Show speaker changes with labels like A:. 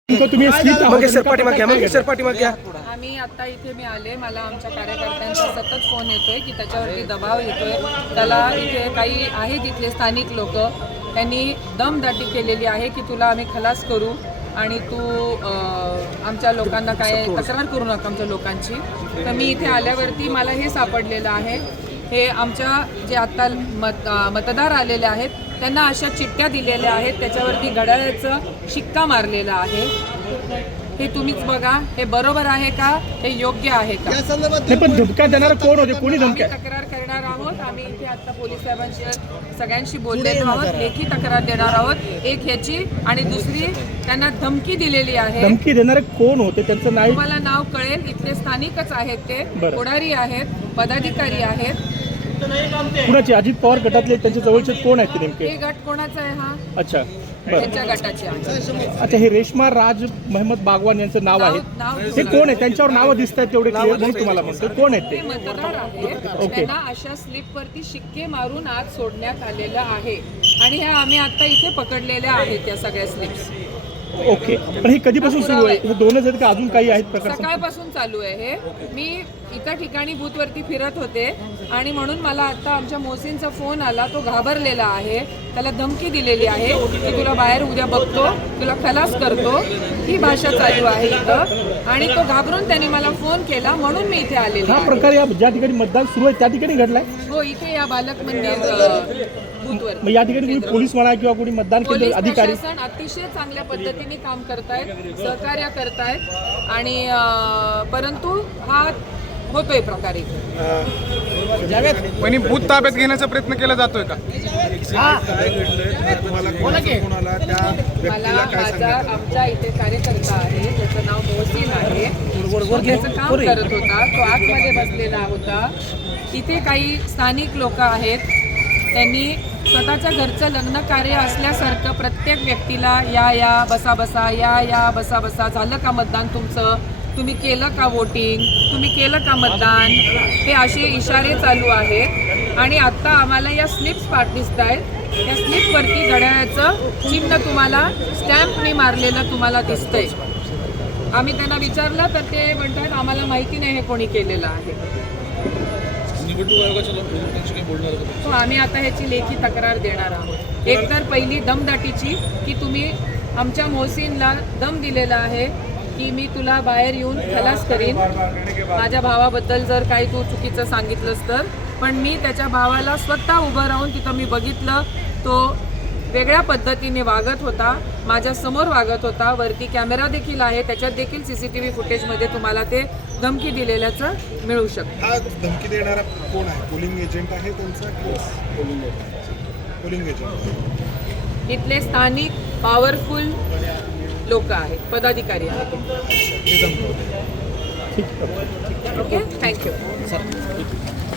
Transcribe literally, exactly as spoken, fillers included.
A: तुम्ही मंगेशर पाठीमाग घ्या मंगेशर पाठीमाग घ्या.
B: आम्ही आता इथे मी आले, मला आमच्या कार्यकर्त्यांचा सतत फोन येतोय की त्याच्यावरती दबाव येतोय. त्याला इथे काही आहेत इथले स्थानिक लोक, त्यांनी दमदाटी केलेली आहे की तुला आम्ही खलास करू आणि तू आमच्या लोकांना काय तक्रार करू नका आमच्या लोकांची. तर मी इथे आल्यावरती मला हे सापडलेलं आहे. हे आमच्या जे आत्ता मत मतदार आलेले आहेत त्यांना अशा चिठ्ठ्या दिलेल्या आहेत, त्याच्यावरती घड्याळाचं शिक्का मारलेला आहे. हे तुम्हीच बघा, हे बरोबर आहे का, हे योग्य आहे का.
A: पण धमक्या देणारा कोण होते, कोणी धमक्या
B: तक्रार करणार आहोत. आम्ही इथे आता पोलीस साहेबांशी सगळ्यांशी बोललेलो आहोत, लेखी तक्रार देणार आहोत. एक ह्याची आणि दुसरी त्यांना धमकी दिलेली आहे.
A: धमकी देणारे कोण होते त्यांचं नाव
B: तुम्हाला नाव कळेल. इथले स्थानिकच आहेत, ते पुढारी आहेत, पदाधिकारी आहेत.
A: कुणाचे अजित पवार गटातले त्यांच्या जवळचे कोण आहेत ते नेमके?
B: हे गट कोणाचा आहे हा?
A: अच्छा,
B: त्यांच्या गटाचे आहे.
A: अच्छा, हे रेश्मा राज महमद बागवान यांचं नाव आहे. हे कोण आहे? त्यांच्यावर नावं दिसत आहेत तेवढे क्लिअर म्हणून तुम्हाला म्हणतो. कोण आहेत ते?
B: मतदार आहेत. त्यांना अशा स्लिपवरती शिक्के मारून आत सोडण्यात आलेलं आहे आणि ह्या आम्ही आता इथे पकडलेल्या आहेत त्या सगळ्या स्लिप्स.
A: ओके, पण हे कधीपासून सुरू आहे? हे दोनच आहेत का अजून काही आहेत प्रकार?
B: सकाळपासून चालू आहे हे. मी एका ठिकाणी बूथवरती फिरत होते आणि म्हणून मला आता आमच्या मोसींचा फोन आला. तो घाबरलेला आहे, त्याला धमकी दिलेली आहे की तुला बाहेर उद्या बघतो, तुला खलास करतो. ही भाषा चालू आहे इथं आणि तो घाबरून त्याने मला फोन केला म्हणून मी इथे आलेली.
A: हा प्रकार या ज्या ठिकाणी मतदान सुरू आहे त्या ठिकाणी घडलाय?
B: हो, इथे या बालक मंदिर
A: मग या ठिकाणी कोणी पोलीस म्हणा किंवा कोणी मतदान केंद्र अधिकारी
B: अतिशय चांगल्या पद्धतीने काम करतायत, सहकार्य करतायत आणि परंतु हा होतोय प्रकारे.
C: पण बूथ ताब्यात घेण्याचा प्रयत्न केला जातोय का?
B: मला माझा आमच्या इथे कार्यकर्ता आहे, त्याचं नाव मोहसिन आहे. त्याचं काम करत होता, तो आतमध्ये बसलेला होता. इथे काही स्थानिक लोक आहेत, त्यांनी स्वतःच्या घरचं लग्न कार्य असल्यासारखं प्रत्येक व्यक्तीला या या बसा बसा या या बसा बसा, झालं का मतदान तुमचं, तुम्ही केलं का वोटिंग, तुम्ही केलं का मतदान, हे असे इशारे चालू आहेत. आणि आत्ता आम्हाला या स्लिप्स पाठ दिसत आहेत. या स्लिपवरती घड्याळाचं चिन्ह तुम्हाला स्टॅम्पने मारलेलं तुम्हाला दिसतंय. आम्ही त्यांना विचारलं तर ते म्हणतात आम्हाला माहिती नाही हे कोणी केलेलं आहे. तो आम्ही आता ह्याची लेखी तक्रार देणार आहोत. एकतर पहिली दमदाटीची की तुम्ही आमच्या मोहसिनला दम दिलेला आहे की मी तुला बाहेर येऊन खलास करीन, माझ्या भावाबद्दल जर काही तू चुकीचं सांगितलंस तर. पण मी त्याच्या भावाला स्वतः उभं राहून तिथं मी बघितलं, तो वेगळ्या पद्धतीने वागत होता, माझ्या समोर वागत होता. वरती कॅमेरा देखील आहे, त्याच्यात देखील सी सी टी व्ही फुटेजमध्ये तुम्हाला ते धमकी दिलेल्याचं मिळू शकतं.
D: हा धमकी देणारा कोण आहे? पोलिंग एजंट आहे त्यांचा? पोलिंग एजंट पोलिंग एजंट
B: इथले स्थानिक पॉवरफुल लोक आहेत, पदाधिकारी आहेत.
A: ठीक आहे.
B: Okay, thank you.